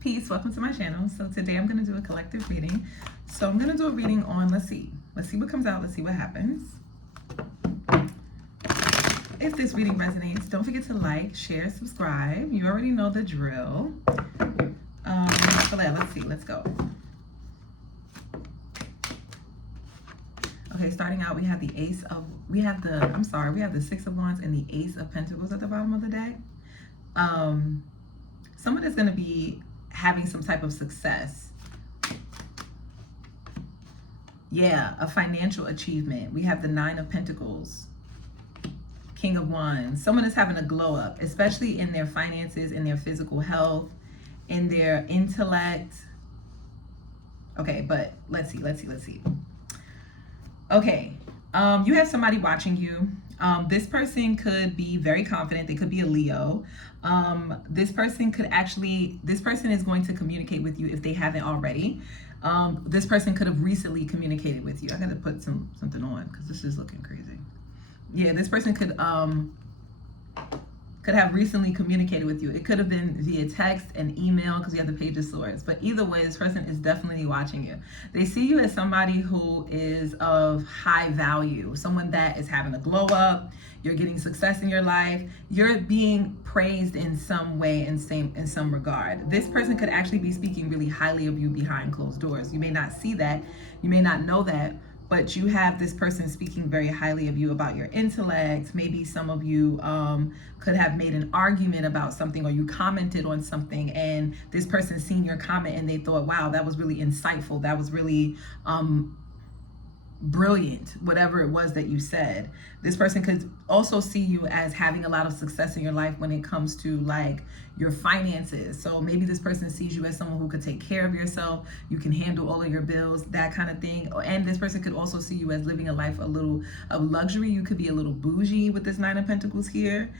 Peace, welcome to my channel. So today I'm going to do a collective reading. So I'm going to do a reading on, let's see what comes out, let's see what happens. If this reading resonates, don't forget to like, share, subscribe. You already know the drill. So let's see, let's go. Okay, starting out, we have the Six of Wands and the Ace of Pentacles at the bottom of the deck. Someone is going to be having some type of success. Yeah, a financial achievement. We have the Nine of Pentacles, King of Wands. Someone is having a glow up, especially in their finances, in their physical health, in their intellect. Okay, but let's see. Okay, you have somebody watching you. This person could be very confident. They could be a Leo. This person is going to communicate with you if they haven't already. This person could have recently communicated with you. I gotta put something on because this is looking crazy. Yeah, this person could have recently communicated with you. It could have been via text and email because you have the Page of Swords. But either way, this person is definitely watching you. They see you as somebody who is of high value, someone that is having a glow up. You're getting success in your life. You're being praised in some way, in some regard. This person could actually be speaking really highly of you behind closed doors. You may not see that. You may not know that. But you have this person speaking very highly of you about your intellect. Maybe some of you could have made an argument about something, or you commented on something and this person seen your comment and they thought, wow, that was really insightful. That was really brilliant, whatever it was that you said. This person could also see you as having a lot of success in your life when it comes to like your finances. So maybe this person sees you as someone who could take care of yourself. You can handle all of your bills, that kind of thing. And this person could also see you as living a life of luxury. You could be a little bougie with this Nine of Pentacles here.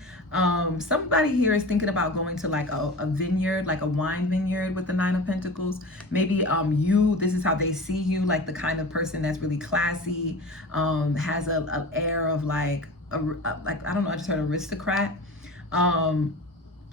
Somebody here is thinking about going to like a vineyard, like a wine vineyard with the Nine of Pentacles. Maybe this is how they see you, like the kind of person that's really classy, has an air of like I don't know, I just heard aristocrat.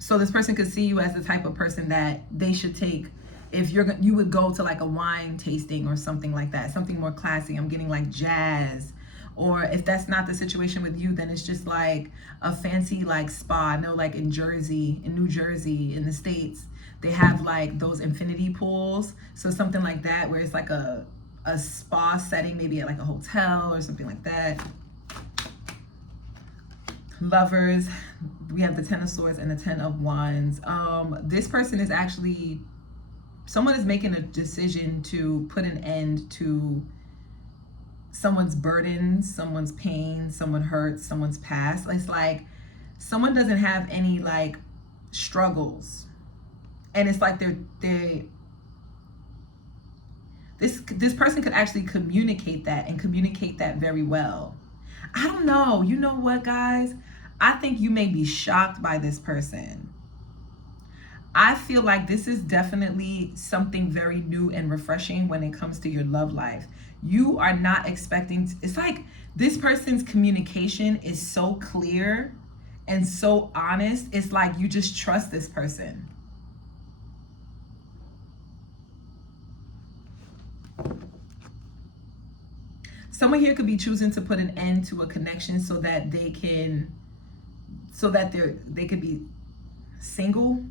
So this person could see you as the type of person that they should take if you would go to like a wine tasting or something like that, something more classy. I'm getting like jazz. Or if that's not the situation with you, then it's just like a fancy like spa. I know like in New Jersey, in the States, they have like those infinity pools. So something like that where it's like a spa setting, maybe at like a hotel or something like that. Lovers, we have the Ten of Swords and the Ten of Wands. This person is actually, someone is making a decision to put an end to someone's burdens, someone's pain, someone hurts, someone's past. It's like someone doesn't have any like struggles, and it's like this person could actually communicate that very well. I don't know. You know what, guys? I think you may be shocked by this person. I feel like this is definitely something very new and refreshing when it comes to your love life. You are not expecting, it's like this person's communication is so clear and so honest. It's like you just trust this person. Someone here could be choosing to put an end to a connection so that they could be single.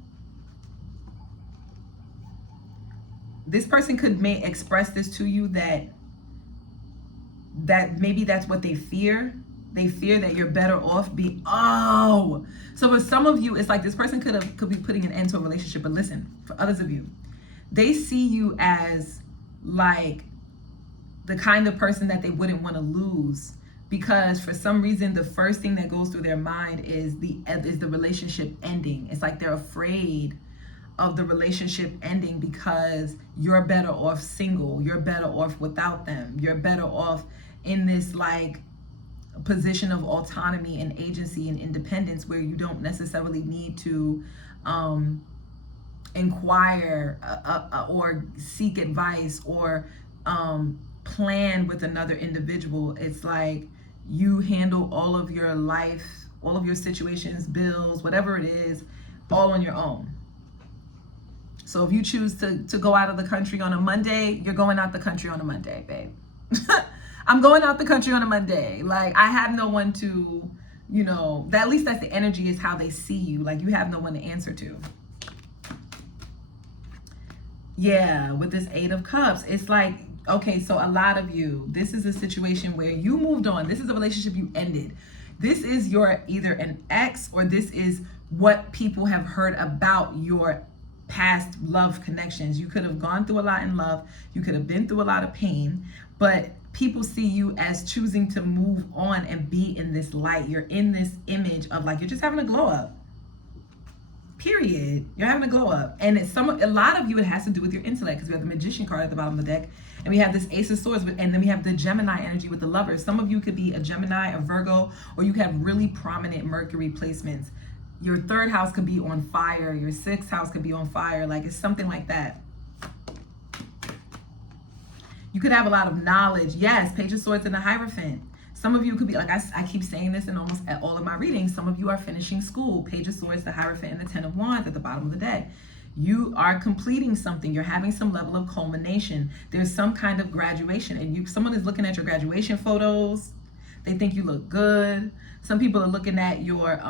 This person may express this to you that maybe that's what they fear. They fear that you're better off so for some of you, it's like this person could be putting an end to a relationship. But listen, for others of you, they see you as like the kind of person that they wouldn't want to lose, because for some reason the first thing that goes through their mind is the relationship ending. It's like they're afraid of the relationship ending because you're better off single, you're better off without them, you're better off in this like position of autonomy and agency and independence where you don't necessarily need to inquire or seek advice or plan with another individual. It's like you handle all of your life, all of your situations, bills, whatever it is, all on your own. So if you choose to go out of the country on a Monday, you're going out the country on a Monday, babe. I'm going out the country on a Monday. Like, I have no one to, you know, at least that's the energy, is how they see you. Like, you have no one to answer to. Yeah, with this 8 of Cups, it's like, okay, so a lot of you, this is a situation where you moved on. This is a relationship you ended. This is your either an ex, or this is what people have heard about your past love connections. You could have gone through a lot in love. You could have been through a lot of pain, but people see you as choosing to move on and be in this light. You're in this image of like, you're just having a glow up. Period. You're having a glow up. And it's a lot of you, it has to do with your intellect, because we have the Magician card at the bottom of the deck, and we have this Ace of Swords, and then we have the Gemini energy with the Lovers. Some of you could be a Gemini, a Virgo, or you have really prominent Mercury placements. Your 3rd house could be on fire. Your 6th house could be on fire. Like, it's something like that. You could have a lot of knowledge. Yes, Page of Swords and the Hierophant. Some of you could be, like I keep saying this in almost at all of my readings, some of you are finishing school. Page of Swords, the Hierophant, and the 10 of Wands at the bottom of the deck. You are completing something. You're having some level of culmination. There's some kind of graduation, and someone is looking at your graduation photos. They think you look good. Some people are looking at your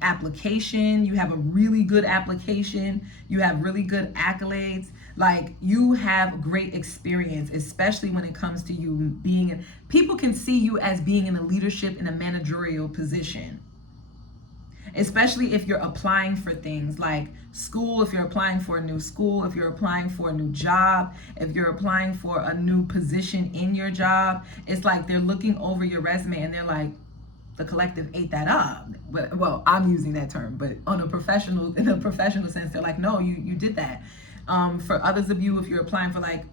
application. You have a really good application. You have really good accolades. Like, you have great experience, especially when it comes to you being people can see you as being in a leadership, in a managerial position. Especially if you're applying for things like school, if you're applying for a new school, if you're applying for a new job, if you're applying for a new position in your job. It's like they're looking over your resume and they're like, the collective ate that up. But, well, I'm using that term, but in a professional sense, they're like, no, you did that. For others of you, if you're applying for like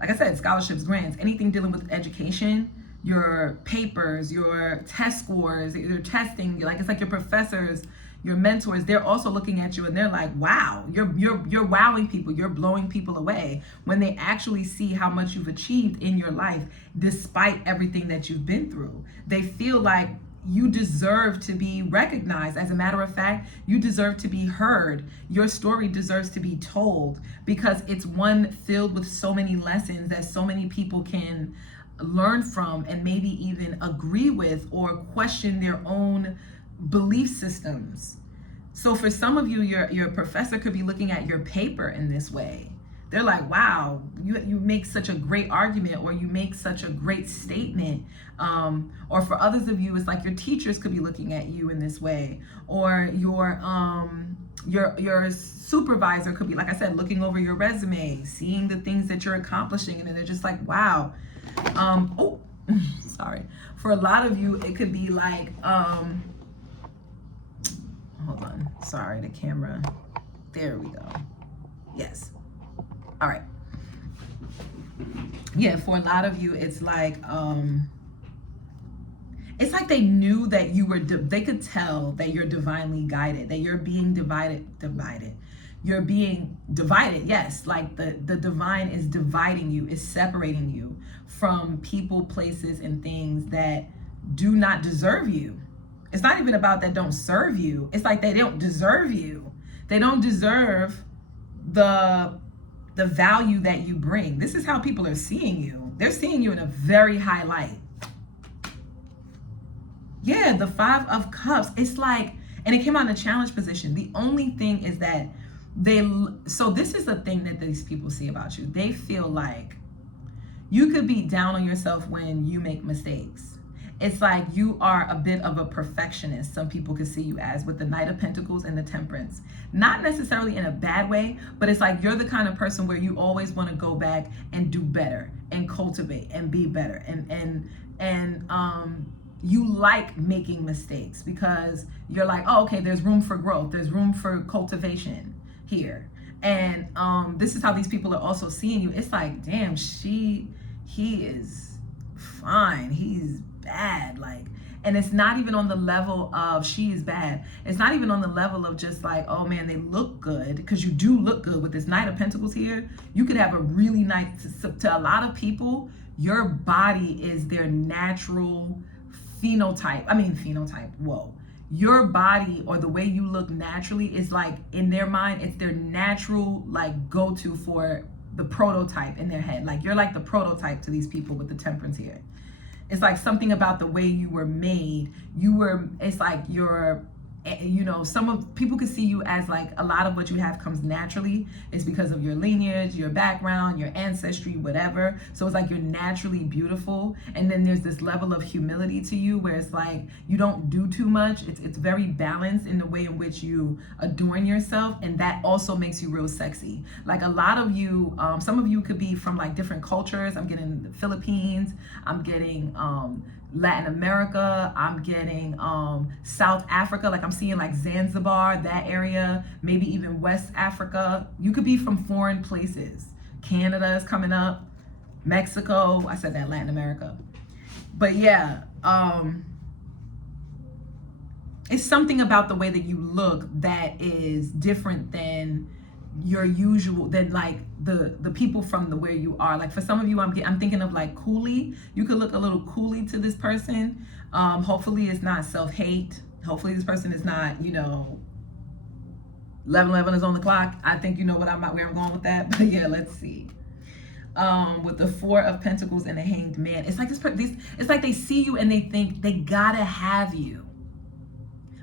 I said, scholarships, grants, anything dealing with education, your papers, your test scores, your testing, like, it's like your professors, your mentors, they're also looking at you and they're like, wow, you're wowing people, you're blowing people away, when they actually see how much you've achieved in your life despite everything that you've been through. They feel like you deserve to be recognized. As a matter of fact, you deserve to be heard. Your story deserves to be told, because it's one filled with so many lessons that so many people can learn from, and maybe even agree with or question their own belief systems. So for some of you, your professor could be looking at your paper in this way. They're like, wow, you make such a great argument, or you make such a great statement. Or for others of you, it's like your teachers could be looking at you in this way, or your supervisor could be, like I said, looking over your resume, seeing the things that you're accomplishing, and then they're just like, wow. Oh, sorry. For a lot of you, it could be like, hold on, sorry, the camera, there we go. Yes. All right. Yeah, for a lot of you, it's like they knew that you were, they could tell that you're divinely guided, that you're being divided. You're being divided, yes. Like the divine is dividing you, is separating you from people, places, and things that do not deserve you. It's not even about that don't serve you. It's like they don't deserve you. They don't deserve the value that you bring. This is how people are seeing you. They're seeing you in a very high light. Yeah, the 5 of Cups. It's like, and it came out in a challenge position. The only thing is that so this is the thing that these people see about you. They feel like you could be down on yourself when you make mistakes. It's like you are a bit of a perfectionist. Some people could see you as, with the Knight of Pentacles and the Temperance. Not necessarily in a bad way, but it's like you're the kind of person where you always want to go back and do better and cultivate and be better. And you like making mistakes because you're like, oh, okay, there's room for growth. There's room for cultivation here. And this is how these people are also seeing you. It's like, damn, he is fine. He's bad. Like, and it's not even on the level of she is bad. It's not even on the level of just like, oh man, they look good, because you do look good with this Knight of Pentacles here. You could have a really nice, to a lot of people, your body is their natural phenotype. Whoa. your body or the way you look naturally is like, in their mind, it's their natural like go-to for the prototype in their head. Like you're like the prototype to these people with the temperance here. It's like something about the way you were made. It's like you're, you know, some of people could see you as like a lot of what you have comes naturally. It's because of your lineage, your background, your ancestry, whatever. So it's like you're naturally beautiful. And then there's this level of humility to you where it's like you don't do too much. It's very balanced in the way in which you adorn yourself. And that also makes you real sexy. Like a lot of you, some of you could be from like different cultures. I'm getting the Philippines. I'm getting Latin America, I'm getting South Africa, like I'm seeing like Zanzibar, that area, maybe even West Africa. You could be from foreign places. Canada is coming up, Mexico, I said that, Latin America. But yeah, it's something about the way that you look that is different than your usual, than like the people from the where you are. Like for some of you, I'm thinking of like coolie. You could look a little coolie to this person. Hopefully it's not self-hate. Hopefully this person is not, you know, 11:11 is on the clock. I think you know where I'm going with that. But yeah, let's see. With the Four of Pentacles and the Hanged Man, it's like it's like they see you and they think they gotta have you,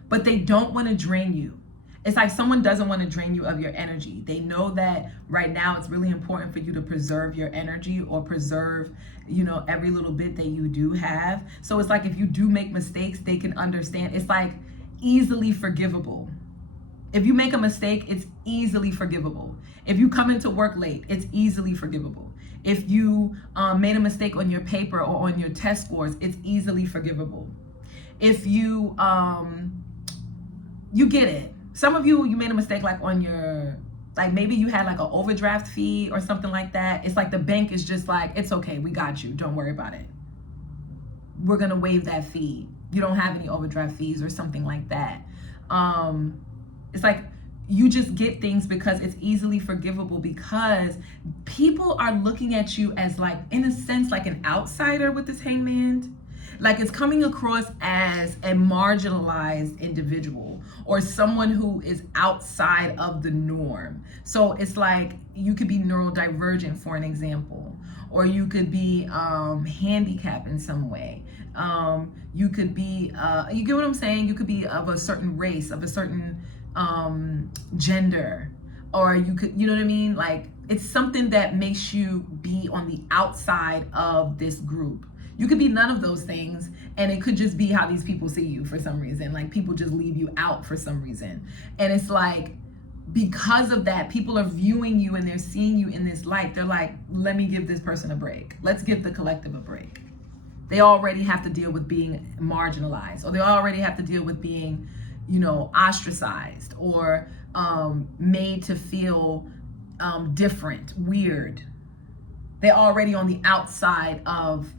but they don't want to drain you. It's like someone doesn't want to drain you of your energy. They know that right now it's really important for you to preserve your energy or preserve, you know, every little bit that you do have. So it's like if you do make mistakes, they can understand. It's like easily forgivable. If you make a mistake, it's easily forgivable. If you come into work late, it's easily forgivable. If you made a mistake on your paper or on your test scores, it's easily forgivable. If you, you get it. Some of you made a mistake like on your, like maybe you had like an overdraft fee or something like that. It's like the bank is just like, it's okay, we got you, don't worry about it. We're gonna waive that fee. You don't have any overdraft fees or something like that. It's like you just get things because it's easily forgivable, because people are looking at you as like, in a sense, like an outsider with this hangman. Like it's coming across as a marginalized individual or someone who is outside of the norm. So it's like you could be neurodivergent, for an example, or you could be handicapped in some way. You could be, you get what I'm saying? You could be of a certain race, of a certain gender, or you could, you know what I mean? Like it's something that makes you be on the outside of this group. You could be none of those things, and it could just be how these people see you for some reason. Like people just leave you out for some reason. And it's like, because of that, people are viewing you and they're seeing you in this light. They're like, let me give this person a break. Let's give the collective a break. They already have to deal with being marginalized, or they already have to deal with being, you know, ostracized or made to feel different, weird. They're already on the outside of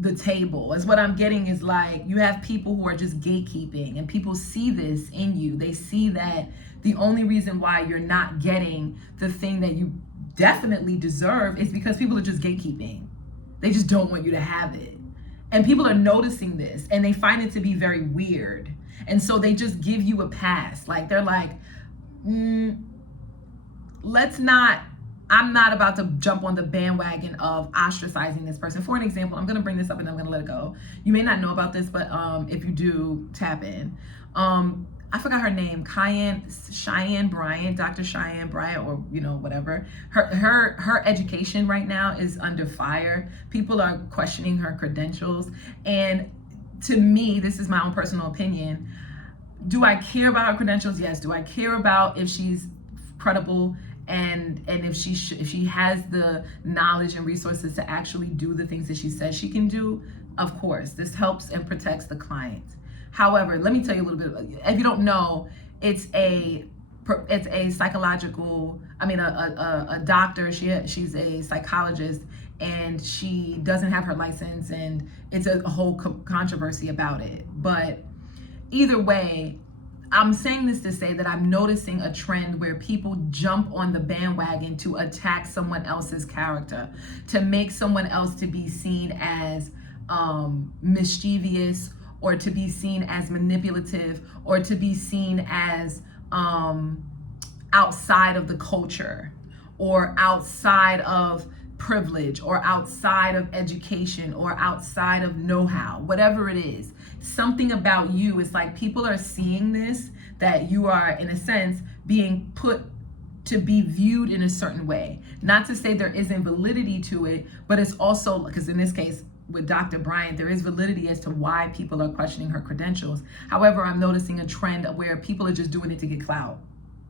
the table. Is what I'm getting is like you have people who are just gatekeeping, and people see this in you. They see that the only reason why you're not getting the thing that you definitely deserve is because people are just gatekeeping. They just don't want you to have it. And people are noticing this and they find it to be very weird. And so they just give you a pass. Like they're like, I'm not about to jump on the bandwagon of ostracizing this person. For an example, I'm going to bring this up and I'm going to let it go. You may not know about this, but if you do, tap in. I forgot her name, Cheyenne Bryant, Dr. Cheyenne Bryant, or, you know, whatever. Her education right now is under fire. People are questioning her credentials. And to me, this is my own personal opinion. Do I care about her credentials? Yes. Do I care about if she's credible and if she has the knowledge and resources to actually do the things that she says she can do? Of course, this helps and protects the client. However, let me tell you a little bit. If you don't know, it's a psychological. I mean, a doctor. She's a psychologist, and she doesn't have her license, and it's a whole controversy about it. But either way, I'm saying this to say that I'm noticing a trend where people jump on the bandwagon to attack someone else's character, to make someone else to be seen as mischievous or to be seen as manipulative, or to be seen as outside of the culture, or outside of privilege, or outside of education, or outside of know-how, whatever it is. Something about you is like people are seeing this, that you are, in a sense, being put to be viewed in a certain way. Not to say there isn't validity to it, but it's also, because in this case, with Dr. Bryant, there is validity as to why people are questioning her credentials. However, I'm noticing a trend of where people are just doing it to get clout.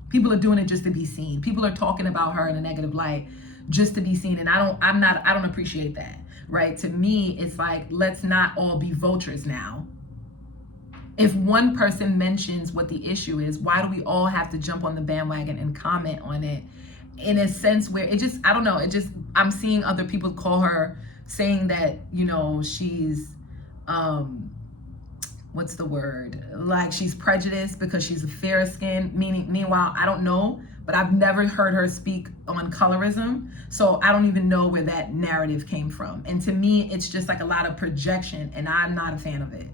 People are doing it just to be seen. People are talking about her in a negative light just to be seen. And I don't appreciate that, right? To me, it's like, let's not all be vultures now. If one person mentions what the issue is, why do we all have to jump on the bandwagon and comment on it? In a sense where it just, I don't know, it just, I'm seeing other people call her, saying that, you know, she's, what's the word? Like she's prejudiced because she's a fair skin, meanwhile, I don't know, but I've never heard her speak on colorism. So I don't even know where that narrative came from. And to me, it's just like a lot of projection, and I'm not a fan of it.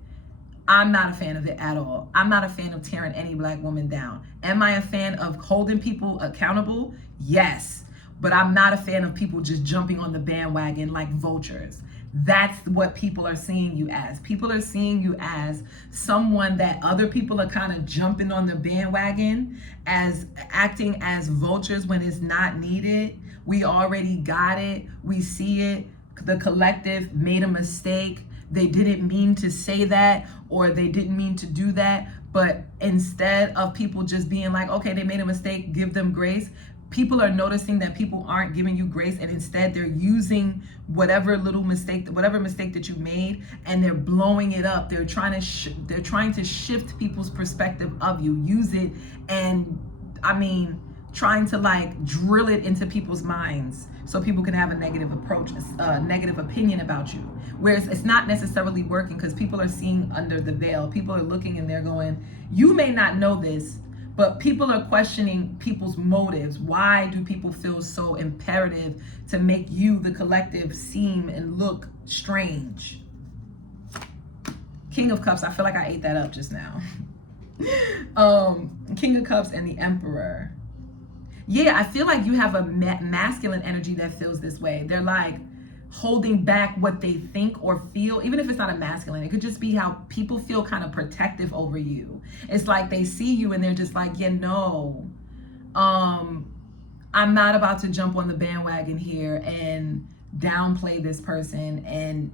I'm not a fan of it at all. I'm not a fan of tearing any Black woman down. Am I a fan of holding people accountable? Yes. But I'm not a fan of people just jumping on the bandwagon like vultures. That's what people are seeing you as. People are seeing you as someone that other people are kind of jumping on the bandwagon, as acting as vultures when it's not needed. We already got it. We see it. The collective made a mistake. They didn't mean to say that, or they didn't mean to do that. But instead of people just being like, okay, they made a mistake, give them grace, people are noticing that people aren't giving you grace, and instead they're using whatever mistake that you made, and they're blowing it up. They're trying to shift people's perspective of you, use it, and trying to like drill it into people's minds so people can have a negative approach, a negative opinion about you. Whereas it's not necessarily working, because people are seeing under the veil. People are looking and they're going, you may not know this, but people are questioning people's motives. Why do people feel so imperative to make you, the collective, seem and look strange? King of Cups, I feel like I ate that up just now. King of Cups and the Emperor. Yeah, I feel like you have a masculine energy that feels this way. They're like holding back what they think or feel, even if it's not a masculine. It could just be how people feel kind of protective over you. It's like they see you and they're just like, yeah, no, I'm not about to jump on the bandwagon here and downplay this person and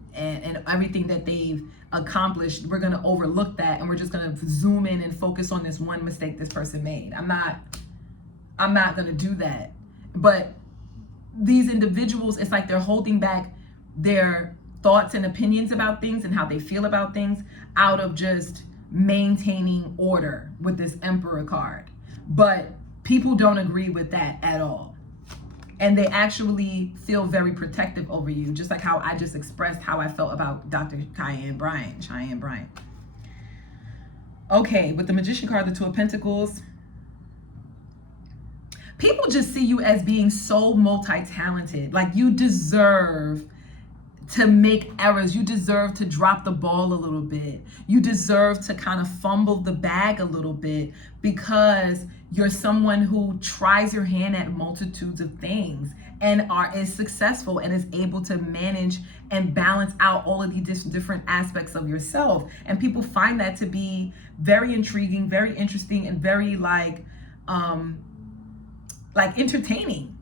everything that they've accomplished. We're gonna overlook that, and we're just gonna zoom in and focus on this one mistake this person made. I'm not gonna do that. But these individuals, it's like they're holding back their thoughts and opinions about things and how they feel about things out of just maintaining order with this Emperor card. But people don't agree with that at all. And they actually feel very protective over you, just like how I just expressed how I felt about Dr. Cheyenne Bryant. Okay, with the Magician card, the Two of Pentacles, people just see you as being so multi-talented. Like you deserve to make errors. You deserve to drop the ball a little bit. You deserve to kind of fumble the bag a little bit, because you're someone who tries your hand at multitudes of things and is successful and is able to manage and balance out all of these different aspects of yourself. And people find that to be very intriguing, very interesting, and very like entertaining.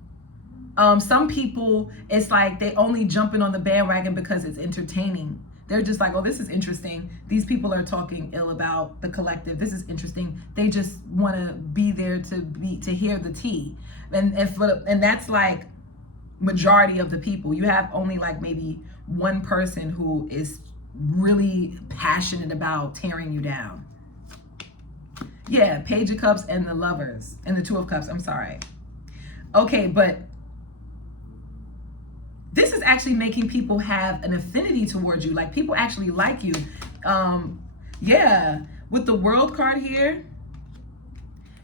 Some people, it's like they only jumping on the bandwagon because it's entertaining. They're just like, oh, this is interesting. These people are talking ill about the collective. This is interesting. They just want to be there to hear the tea. And that's like majority of the people. You have only like maybe one person who is really passionate about tearing you down. Yeah, Page of Cups and the Lovers and the Two of Cups. I'm sorry. Okay, but this is actually making people have an affinity towards you. Like people actually like you. Yeah, with the World card here,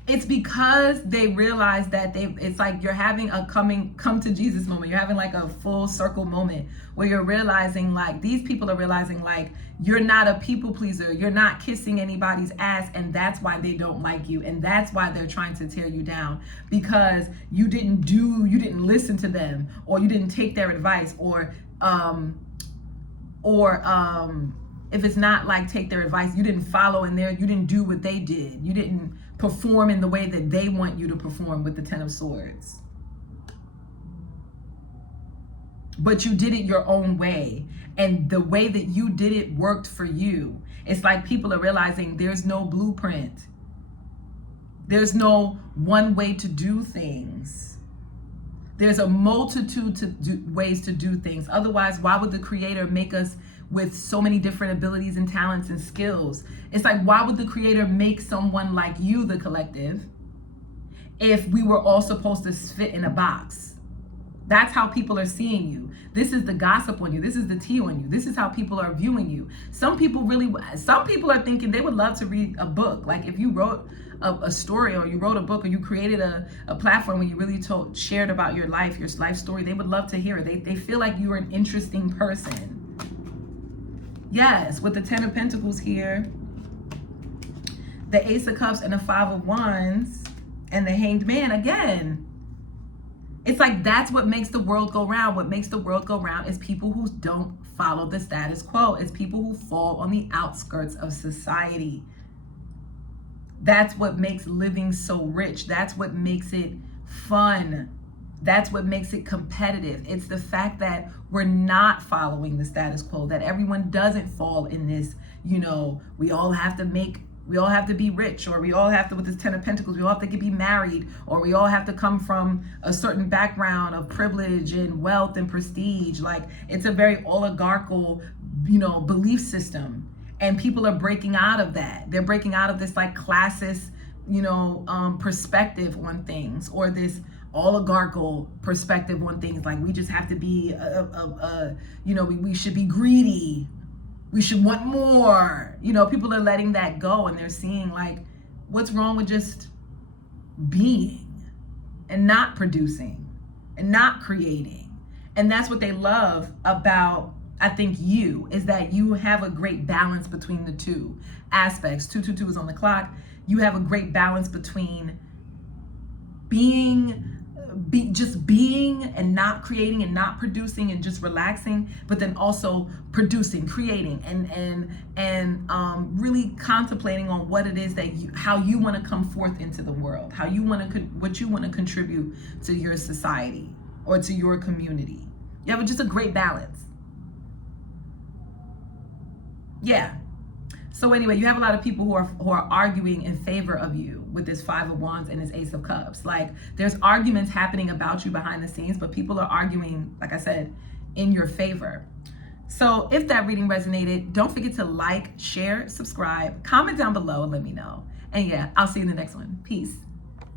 It's because they realize that it's like you're having a come to Jesus moment. You're having like a full circle moment where you're realizing, like, these people are realizing, like, you're not a people pleaser. You're not kissing anybody's ass, and that's why they don't like you, and that's why they're trying to tear you down, because you didn't listen to them, or you didn't take their advice, or if it's not like take their advice, you didn't follow in there, you didn't do what they did. You didn't perform in the way that they want you to perform with the Ten of Swords. But you did it your own way. And the way that you did it worked for you. It's like people are realizing there's no blueprint. There's no one way to do things. There's a multitude of ways to do things. Otherwise, why would the Creator make us with so many different abilities and talents and skills? It's like, why would the Creator make someone like you, the collective, if we were all supposed to fit in a box? That's how people are seeing you. This is the gossip on you. This is the tea on you. This is how people are viewing you. Some people are thinking they would love to read a book. Like, if you wrote a story, or you wrote a book, or you created a platform where you really shared about your life story, they would love to hear it. They feel like you're an interesting person. Yes, with the Ten of Pentacles here, the Ace of Cups and the Five of Wands and the Hanged Man again. It's like, that's what makes the world go round. What makes the world go round is people who don't follow the status quo. It's people who fall on the outskirts of society. That's what makes living so rich. That's what makes it fun. That's what makes it competitive. It's the fact that we're not following the status quo, that everyone doesn't fall in this, we all have to be rich, or we all have to, with this Ten of Pentacles, we all have to be married, or we all have to come from a certain background of privilege and wealth and prestige. Like, it's a very oligarchical, belief system. And people are breaking out of that. They're breaking out of this like classist, perspective on things, or this oligarchical perspective on things. Like, we just have to be, we should be greedy. We should want more. People are letting that go, and they're seeing, like, what's wrong with just being and not producing and not creating. And that's what they love about, I think, you, is that you have a great balance between the two aspects. 222 is on the clock. You have a great balance between just being and not creating and not producing and just relaxing, but then also producing, creating, and really contemplating on what it is that how you want to come forth into the world, what you want to contribute to your society or to your community. You have just a great balance. Yeah. So anyway, you have a lot of people who are arguing in favor of you with this Five of Wands and this Ace of Cups. Like, there's arguments happening about you behind the scenes, but people are arguing, like I said, in your favor. So if that reading resonated, don't forget to like, share, subscribe, comment down below, and let me know. And yeah, I'll see you in the next one. Peace.